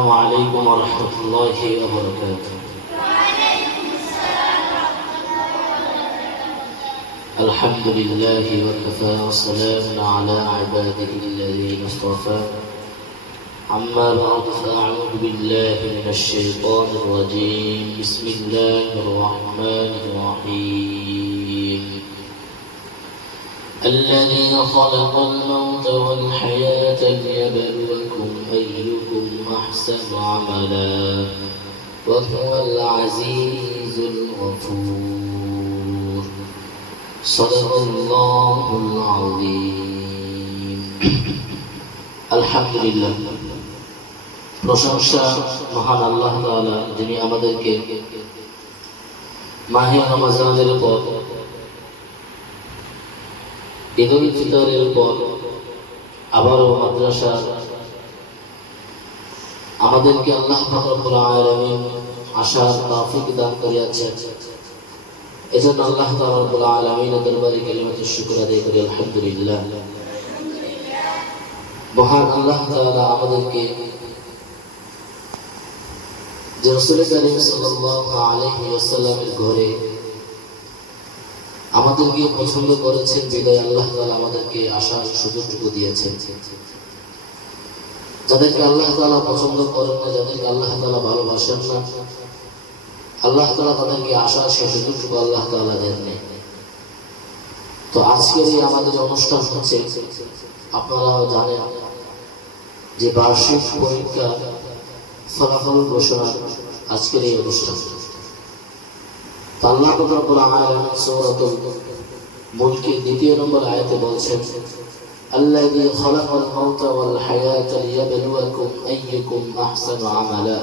السلام عليكم ورحمة الله وبركاته. الحمد لله وكفى وسلام على عباده الذين اصطفى. أما بعد فأعوذ بالله من الشيطان الرجيم. بسم الله الرحمن الرحيم. الذي خلق الموت والحياة ليبلوكم أيكم أحسن عملا وهو العزيز الغفور. صدق الله العظيم. الحمد لله. প্রশংসা মহান আল্লাহ তাআলা, যিনি আমাদেরকে মাহে রমজানের পর, ঈদুল ফিতরের পর আবারও মাদ্রাসা আমাদেরকে আল্লাহ পাক রব্বুল আলামিন আশার তৌফিক দান করিয়াছেন। এজন্য আল্লাহ তাআলা রব্বুল আলামিনের দরবারে কালিমাতুশ শুকর আদায় করি আলহামদুলিল্লাহ। মহান আল্লাহ তাআলা আমাদেরকে যে রাসূল কারীম সাল্লাল্লাহু আলাইহি ওয়াসাল্লামের ঘরে আমাদেরকে পছন্দ করেছেন বিদায় আল্লাহ তাআলা আমাদেরকে আসার সুযোগটুকু দিয়েছেন। যাদেরকে আল্লাহ তাআলা পছন্দ করেন না, যাদেরকে আল্লাহ তাআলা ভালোবাসেন না, আল্লাহ তাআলা তাদেরকে আসার সেই সুযোগটুকু আল্লাহ তাআলা দেননি। তো আজকের এই আমাদের অনুষ্ঠান হচ্ছে, আপনারাও জানেন যে বার্ষিক পরীক্ষা ফলাফল ঘোষণা আজকের এই অনুষ্ঠান। আল্লাহ রব্বুল আলামিন সূরাতুল মুলকের ২ নম্বর আয়াতে বলছেন, আল্লাযী খালাকাল মাউতা ওয়াল হায়াতা লিয়াবলুয়াকুম আইয়ুকুম আহসানু আমালা।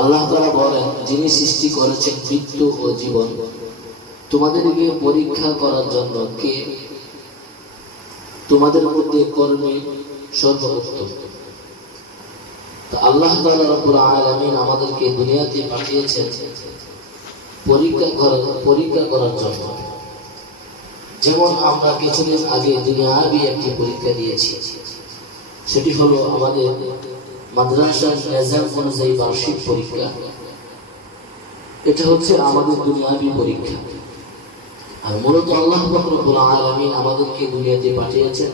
আল্লাহ তাআলা বলেন, যিনি সৃষ্টি করেছেন মৃত্যু ও জীবন তোমাদেরকে পরীক্ষা করার জন্য কে তোমাদের মধ্যে কর্মে সর্বোত্তম। তো আল্লাহ তাআলা রব্বুল আলামিন আমাদেরকে দুনিয়াতে পাঠিয়েছেন পরীক্ষা করার জন্য। যেমন আমরা কিছুদিন আগে দুনিয়াবি একটি পরীক্ষা দিয়েছি, সেটি হলো আমাদের মাদ্রাসার রেজাল্ট অনুযায়ী বার্ষিক পরীক্ষা। এটা হচ্ছে আমাদের দুনিয়াবি পরীক্ষা। আর মূলত আল্লাহ পাক রব্বুল আলামিন আমাদেরকে দুনিয়াতে পাঠিয়েছেন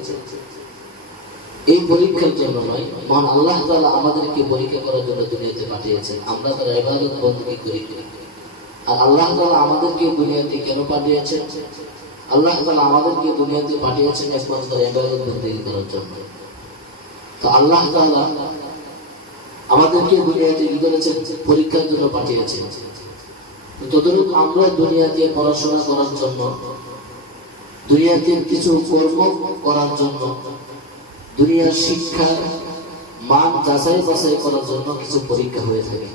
এই পরীক্ষার জন্য নয়, মহান আল্লাহ তাআলা আমাদেরকে পরীক্ষা করার জন্য দুনিয়াতে পাঠিয়েছেন। আমরা তার ইবাদত বندگی করি। আর আল্লাহ তাআলা আমাদেরকে দুনিয়াতে কেন পাঠিয়েছেন? আল্লাহ তাআলা আমাদেরকে দুনিয়াতে পাঠিয়েছেন একমাত্র ইবাদত বندگی করার জন্য। তো আল্লাহ তাআলা আমাদেরকে দুনিয়াতে কি করেছেন? পরীক্ষার জন্য পাঠিয়েছেন। তদরূপ আমরা দুনিয়াতে পড়াশোনা করার জন্য, দুনিয়াতে কিছু কর্ম করার জন্য, দুনিয়ার শিক্ষার মান যাচাই বাছাই করার জন্য কিছু পরীক্ষা হয়ে থাকে।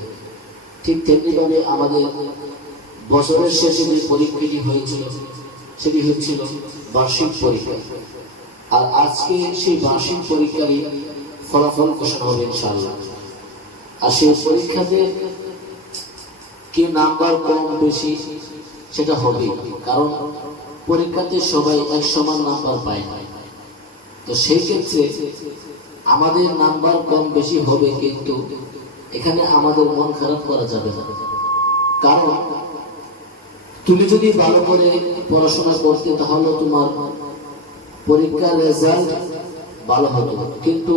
ঠিক তেমনিভাবে আমাদের বছরের শেষে যে পরীক্ষাটি হয়েছিল সেটি হচ্ছিল বার্ষিক পরীক্ষা। আর আজকে সেই বার্ষিক পরীক্ষারই ফলাফল ঘোষণা হবে ইনশাআল্লাহ। আর সেই পরীক্ষাতে কি নাম্বার কম বেশি সেটা হবে, কারণ পরীক্ষাতে সবাই এক সমান নাম্বার পায় না। তো সেই ক্ষেত্রে আমাদের নাম্বার কম বেশি হবে, কিন্তু এখানে আমাদের মন খারাপ করা যাবে না। কারণ তুমি যদি ভালো করে পড়াশোনা করতে তাহলে তোমার পরীক্ষার রেজাল্ট ভালো হতো, কিন্তু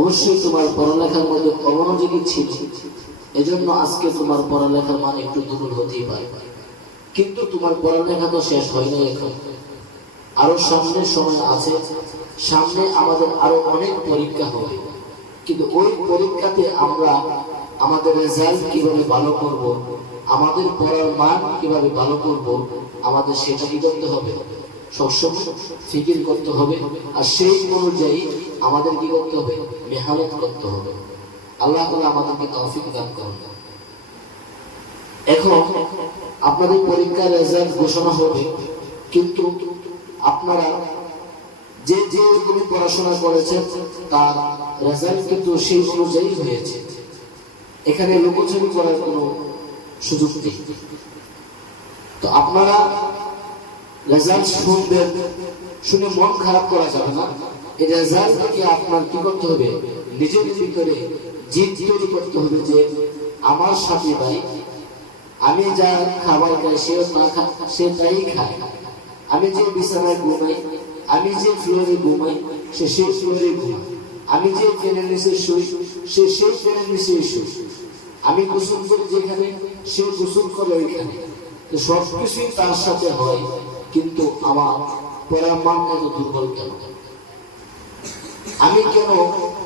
অবশ্যই তোমার পড়ালেখার মধ্যে অমনোযোগী ছিল, এজন্য আজকে তোমার পড়ালেখার মান একটু দুর্বল হতেই পারে। কিন্তু তোমার পড়ালেখা তো শেষ হয়নি, এখন আরো সামনের সময় আছে, সামনে আমাদের আরো অনেক পরীক্ষা হবে। কিন্তু ওই পরীক্ষাতে আমরা আমাদের রেজাল্ট কিভাবে ভালো করব, আমাদের পড়ার মান কিভাবে ভালো করব, আমাদের সেটা কি করতে হবে? সবসময় ফিকির করতে হবে। আর সেই অনুযায়ী আমাদের কি করতে হবে? মেহনত করতে হবে। আল্লাহ তাআলা আমাদেরকে তৌফিক দান করুন। এখন আপনাদের পরীক্ষার রেজাল্ট ঘোষণা হবে, কিন্তু আপনারা যে যেগুলি পড়াশোনা করেছেন তার রেজাল্ট কিন্তু সেই অনুযায়ী হয়েছে। এখানে লুকোচুরি করার কোনো সুযোগ নেই। তো আপনারা রেজাল্ট শুনবেন, শুনে মন খারাপ করা যাবে না। এই রেজাল্টকে আপনার কি করতে হবে? নিজের ভিতরে জিদ তৈরি করতে হবে যে আমার সাথে ভাই আমি যা খাবার খাই সে তাই খায়, আমি যে বিছানায় ঘুমাই, আমি যে ফ্লোরে ঘুমাই সে সেই ফ্লোরে ঘুমায়, আমি যে ফ্যানের নিচে শুই সে সেই ফ্যানের নিচে শুই, আমি গোসল করি যেখানে সে গোসল করে ওইখানে। সবকিছুই তার সাথে হয়, কিন্তু আমার পড়ার মান এত দুর্বল কেন? আমি কেন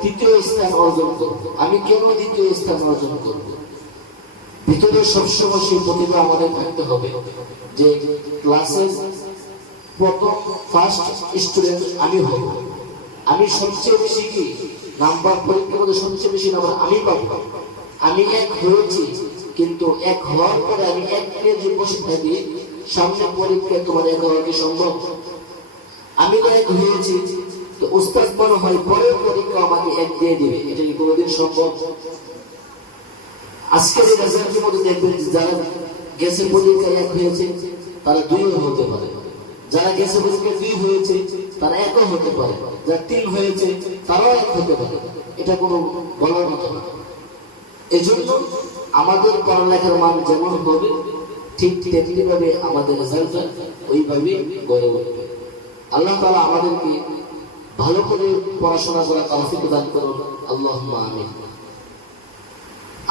তৃতীয় স্থান অর্জন করব? আমি কেন দ্বিতীয় স্থান অর্জন করব? ভিতরে সবসময় সেই প্রতিভা আমাদের থাকতে হবে যে ক্লাসের প্রথম ফার্স্ট স্টুডেন্ট আমি হব, আমি সবচেয়ে বেশি কি নাম্বার, পরীক্ষার মধ্যে সবচেয়ে বেশি নাম্বার আমি পাবো। আমি এক হয়েছি, কিন্তু এক হওয়ার পরে আমি এক নিয়ে যে বসে থাকি, সামনে পরীক্ষায় তোমার এক হওয়া কি সম্ভব? আমি তো এক হয়েছি, তো উস্তাদ মনে হয় পরের পরীক্ষা আমাকে এক দিয়ে দিবে, এটা কি কোনোদিন সম্ভব? আজকের এই রেজাল্টের মধ্যে দেখবেন যারা গেছে পরীক্ষায় এক হয়েছে তারা দুইও হতে পারে, যারা গেছে পরীক্ষায় দুই হয়েছে তারা একও হতে পারে, যারা তিন হয়েছে তারাও এক হতে পারে, এটা কোনো বলার মতো না। এজন্য আমাদের পড়ালেখার মান যেমন হবে ঠিক তেমনি ভাবে আমাদের রেজাল্টটা ওইভাবে গড়ে উঠবে। আল্লাহ তাআলা আমাদেরকে ভালো করে পড়াশোনা করার তৌফিক দান করুন, আল্লাহুম্মা আমিন।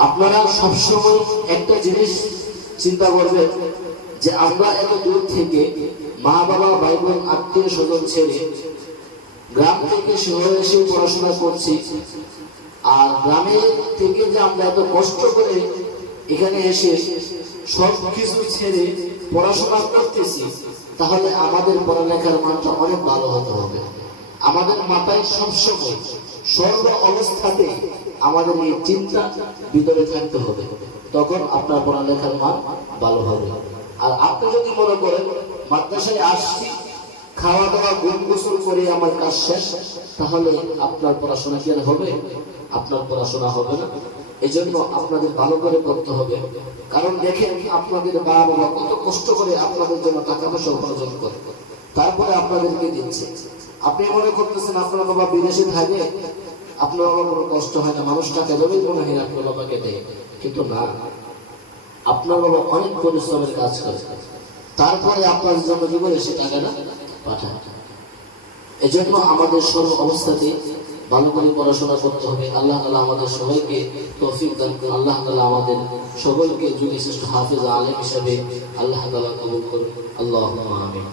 আপনারা সবসময় একটা জিনিস চিন্তা করবেন যে আমরা এত দূর থেকে মা বাবা ভাই বোন আত্মীয় স্বজন ছেড়ে গ্রাম থেকে শহরে এসে পড়াশোনা করছি, আর গ্রামে থেকে যে আমরা এত কষ্ট করে এখানে এসে সব কিছু ছেড়ে পড়াশোনা করতেছি, তাহলে আমাদের পড়ালেখার মানটা অনেক ভালো হতে হবে। আমাদের মাথায় সবসময় সর্ব অবস্থাতে আমাদের এই চিন্তা ভিতরে থাকতে হবে, তখন আপনার পড়ালেখার মান ভালো হবে। আর আপনি যদি মনে করেন মাদ্রাসায় আসছি, খাওয়া দাওয়া ঘুম গোসল করে আমার কাজ শেষ, তাহলে আপনার পড়াশোনা কি আর হবে? আপনার পড়াশোনা হবে না। এই জন্য আপনাদের ভালো করে করতে হবে, কারণ দেখেন আপনাদের মা বাবা কত কষ্ট করে আপনাদের জন্য টাকা পয়সা উপার্জন করে, তারপরে আপনাদেরকে দিচ্ছে। আপনি মনে করতেছেন আপনার বাবা বিদেশে থাকে, আপনার বাবা কোনো কষ্ট হয় না, মানুষ টাকা দেবেই মনে হয় আপনার বাবাকে দেয়, কিন্তু না, আপনার বাবা অনেক পরিশ্রমের কাজ করে, তারপরে আপনার জন্য কি করে সে টাকাটা পাঠায়। এই জন্য আমাদের সর্ব অবস্থাতে ভালো করে পড়াশোনা করতে হবে। আল্লাহ তাআলা আমাদের সবাইকে তৌফিক দান করুন। আল্লাহ তাআলা আমাদের সকলকে যুগে শ্রেষ্ঠ হাফেজ আলেম হিসেবে আল্লাহ তাআলা কবুল করুন। আল্লাহুম্মা আমিন।